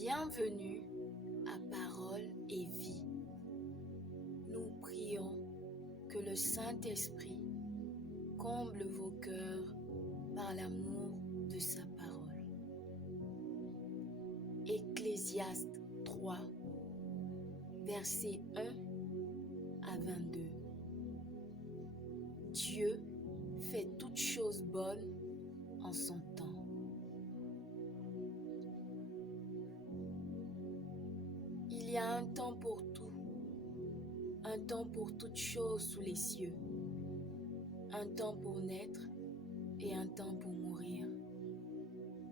Bienvenue à Parole et Vie. Nous prions que le Saint-Esprit comble vos cœurs par l'amour de sa parole. Ecclésiaste 3, versets 1 à 22. Dieu fait toutes choses bonnes en son temps. Il y a un temps pour tout, un temps pour toutes choses sous les cieux, un temps pour naître et un temps pour mourir,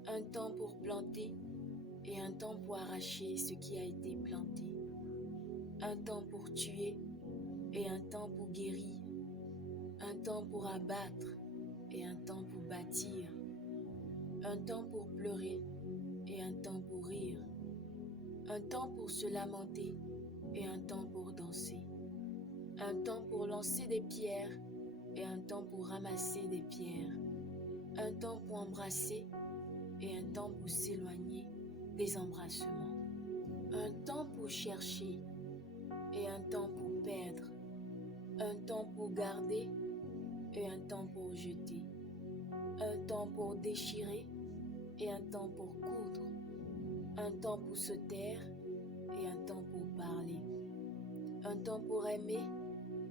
un temps pour planter et un temps pour arracher ce qui a été planté, un temps pour tuer et un temps pour guérir, un temps pour abattre et un temps pour bâtir, un temps pour pleurer et un temps pour rire, un temps pour se lamenter et un temps pour danser, un temps pour lancer des pierres et un temps pour ramasser des pierres, un temps pour embrasser et un temps pour s'éloigner des embrassements, un temps pour chercher et un temps pour perdre, un temps pour garder et un temps pour jeter, un temps pour déchirer et un temps pour coudre, un temps pour se taire et un temps pour parler, un temps pour aimer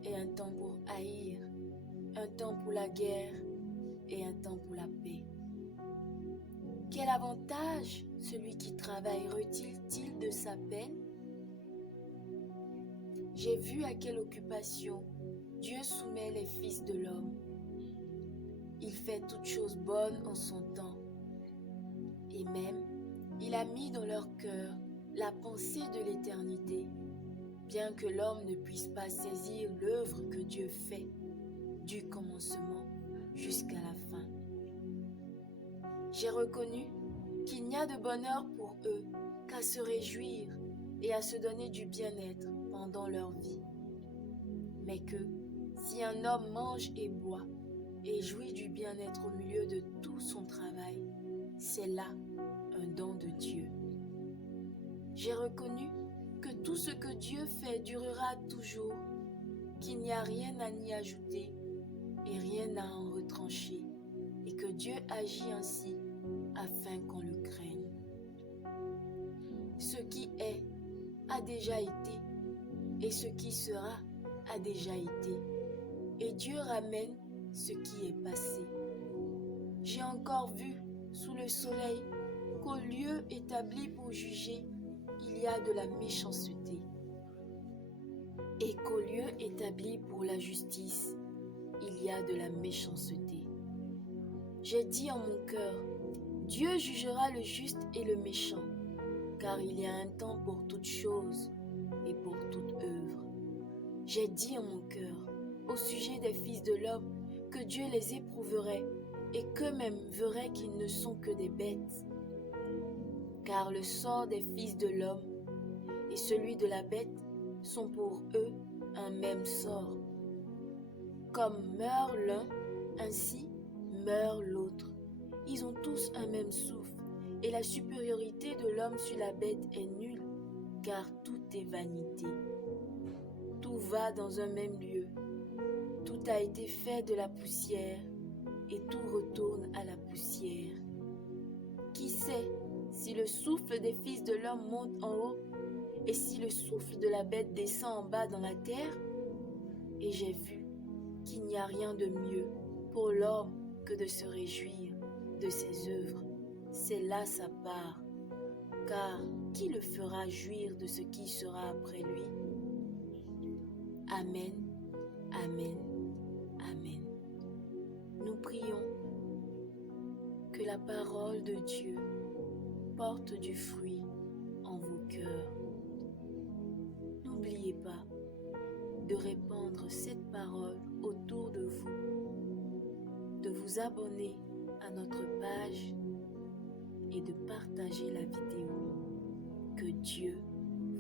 et un temps pour haïr, un temps pour la guerre et un temps pour la paix. Quel avantage celui qui travaille retire-t-il de sa peine? J'ai vu à quelle occupation Dieu soumet les fils de l'homme. Il fait toutes choses bonnes en son temps. Et même, il a mis dans leur cœur la pensée de l'éternité, bien que l'homme ne puisse pas saisir l'œuvre que Dieu fait, du commencement jusqu'à la fin. J'ai reconnu qu'il n'y a de bonheur pour eux qu'à se réjouir et à se donner du bien-être pendant leur vie. Mais que si un homme mange et boit et jouit du bien-être au milieu de tout son travail, c'est là un don de Dieu. J'ai reconnu que tout ce que Dieu fait durera toujours, qu'il n'y a rien à y ajouter et rien à en retrancher, et que Dieu agit ainsi afin qu'on le craigne. Ce qui est a déjà été, et ce qui sera a déjà été, et Dieu ramène ce qui est passé. J'ai encore vu sous le soleil qu'au lieu établi pour juger, il y a de la méchanceté, et qu'au lieu établi pour la justice, il y a de la méchanceté. J'ai dit en mon cœur, Dieu jugera le juste et le méchant, car il y a un temps pour toute chose et pour toute œuvre. J'ai dit en mon cœur, au sujet des fils de l'homme, que Dieu les éprouverait et qu'eux-mêmes verraient qu'ils ne sont que des bêtes. Car le sort des fils de l'homme et celui de la bête sont pour eux un même sort. Comme meurt l'un, ainsi meurt l'autre. Ils ont tous un même souffle, et la supériorité de l'homme sur la bête est nulle, car tout est vanité. Tout va dans un même lieu. Tout a été fait de la poussière, et tout retourne à la poussière. Qui sait si le souffle des fils de l'homme monte en haut, et si le souffle de la bête descend en bas dans la terre? Et j'ai vu qu'il n'y a rien de mieux pour l'homme que de se réjouir de ses œuvres. C'est là sa part, car qui le fera jouir de ce qui sera après lui? Amen, amen, amen. Nous prions que la parole de Dieu porte du fruit en vos cœurs. N'oubliez pas de répandre cette parole autour de vous, de vous abonner à notre page et de partager la vidéo. Que Dieu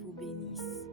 vous bénisse.